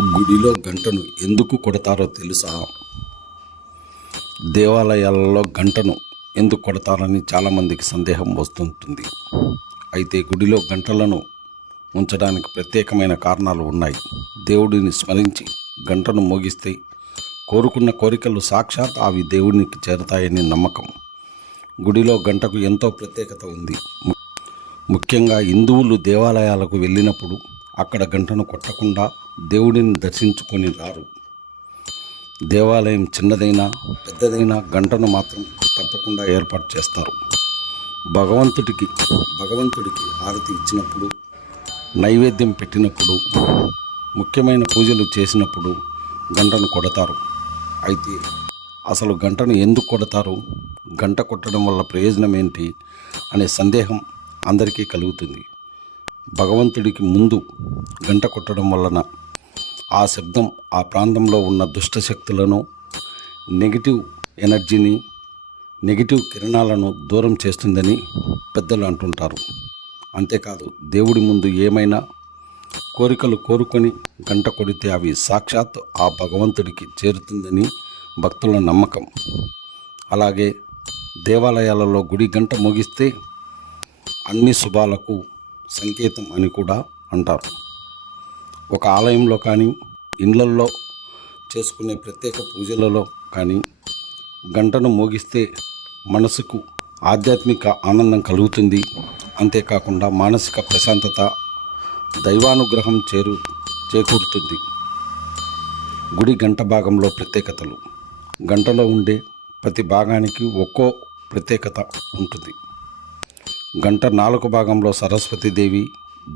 గుడిలో గంటను ఎందుకు కొడతారో తెలుసా? దేవాలయాలలో గంటను ఎందుకు కొడతారని చాలామందికి సందేహం వస్తుంటుంది. అయితే గుడిలో గంటలను ఉంచడానికి ప్రత్యేకమైన కారణాలు ఉన్నాయి. దేవుడిని స్మరించి గంటను మోగిస్తే కోరుకున్న కోరికలు సాక్షాత్ అవి దేవునికి చేరతాయని నమ్మకం. గుడిలో గంటకు ఎంతో ప్రత్యేకత ఉంది. ముఖ్యంగా హిందువులు దేవాలయాలకు వెళ్ళినప్పుడు అక్కడ గంటను కొట్టకుండా దేవుడిని దర్శించుకొని రారు. దేవాలయం చిన్నదైనా పెద్దదైనా గంటను మాత్రం తప్పకుండా ఏర్పాటు చేస్తారు. భగవంతుడికి భగవంతుడికి హారతి ఇచ్చినప్పుడు నైవేద్యం పెట్టినప్పుడు ముఖ్యమైన పూజలు చేసినప్పుడు గంటను కొడతారు. అయితే అసలు గంటను ఎందుకు కొడతారు? గంట కొట్టడం వల్ల ప్రయోజనం ఏంటి? అనే సందేహం అందరికీ కలుగుతుంది. భగవంతుడికి ముందు గంట కొట్టడం వలన ఆ శబ్దం ఆ ప్రాంతంలో ఉన్న దుష్ట శక్తులను నెగిటివ్ ఎనర్జీని నెగిటివ్ కిరణాలను దూరం చేస్తుందని పెద్దలు అంటుంటారు. అంతేకాదు దేవుడి ముందు ఏమైనా కోరికలు కోరుకొని గంట కొడితే అవి సాక్షాత్ ఆ భగవంతుడికి చేరుతుందని భక్తుల నమ్మకం. అలాగే దేవాలయాలలో గుడి గంట ముగిస్తే అన్ని శుభాలకు సంకేతం అని కూడా అంటారు. ఒక ఆలయంలో కానీ ఇండ్లల్లో చేసుకునే ప్రత్యేక పూజలలో కానీ గంటను మోగిస్తే మనసుకు ఆధ్యాత్మిక ఆనందం కలుగుతుంది. అంతేకాకుండా మానసిక ప్రశాంతత దైవానుగ్రహం చేరు చేకూరుతుంది. గుడి గంట భాగంలో ప్రత్యేకతలు. గంటలో ఉండే ప్రతి భాగానికి ఒక్కో ప్రత్యేకత ఉంటుంది. గంట నాలుగు భాగంలో సరస్వతీదేవి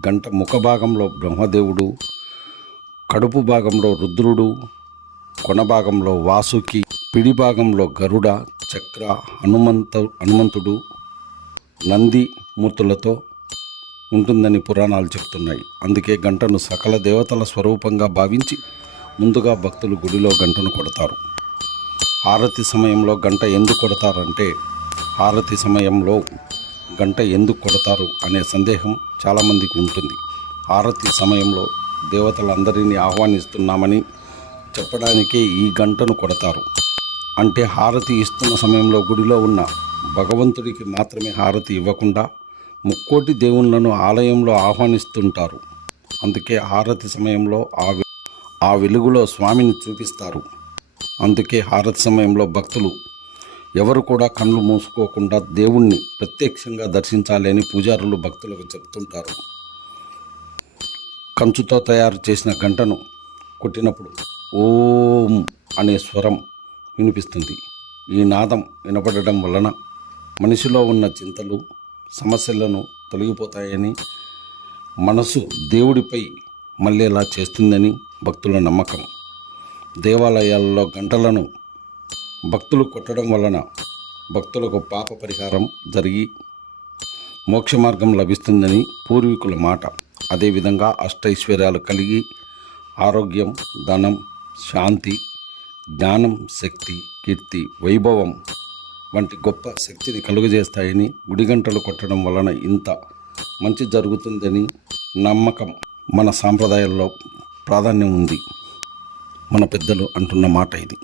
గంట ముఖ భాగంలో బ్రహ్మదేవుడు కడుపు భాగంలో రుద్రుడు కొన భాగంలో వాసుకి పిడి భాగంలో గరుడ చక్ర హనుమంత హనుమంతుడు నంది మూర్తులతో ఉంటుందని పురాణాలు చెప్తున్నాయి. అందుకే గంటను సకల దేవతల స్వరూపంగా భావించి ముందుగా భక్తులు గుడిలో గంటను కొడతారు. హారతి సమయంలో గంట ఎందుకు కొడతారంటే హారతి సమయంలో గంట ఎందుకు కొడతారు అనే సందేహం చాలామందికి ఉంటుంది. హారతి సమయంలో దేవతలందరినీ ఆహ్వానిస్తున్నామని చెప్పడానికే ఈ గంటను కొడతారు. అంటే హారతి ఇస్తున్న సమయంలో గుడిలో ఉన్న భగవంతుడికి మాత్రమే హారతి ఇవ్వకుండా ముక్కోటి దేవుళ్ళను ఆలయంలో ఆహ్వానిస్తుంటారు. అందుకే హారతి సమయంలో ఆ ఆ వెలుగులో స్వామిని చూపిస్తారు. అందుకే హారతి సమయంలో భక్తులు ఎవరు కూడా కళ్ళు మూసుకోకుండా దేవుణ్ణి ప్రత్యక్షంగా దర్శించాలి అని పూజారులు భక్తులకు చెప్తుంటారు. కంచుతో తయారు చేసిన గంటను కొట్టినప్పుడు ఓం అనే స్వరం వినిపిస్తుంది. ఈ నాదం వినపడడం వలన మనిషిలో ఉన్న చింతలు సమస్యలను తొలగిపోతాయని మనసు దేవుడిపై మళ్ళేలా చేస్తుందని భక్తుల నమ్మకం. దేవాలయాల్లో గంటలను భక్తులు కొట్టడం వలన భక్తులకు పాప పరిహారం జరిగి మోక్ష మార్గం లభిస్తుందని పూర్వీకుల మాట. అదేవిధంగా అష్టైశ్వర్యాలు కలిగి ఆరోగ్యం ధనం శాంతి జ్ఞానం శక్తి కీర్తి వైభవం వంటి గొప్ప శక్తిని కలుగజేస్తాయని గుడిగంటలు కొట్టడం వలన ఇంత మంచి జరుగుతుందని నమ్మకం మన సాంప్రదాయాల్లో ప్రాధాన్యం ఉంది. మన పెద్దలు అంటున్న మాట ఇది.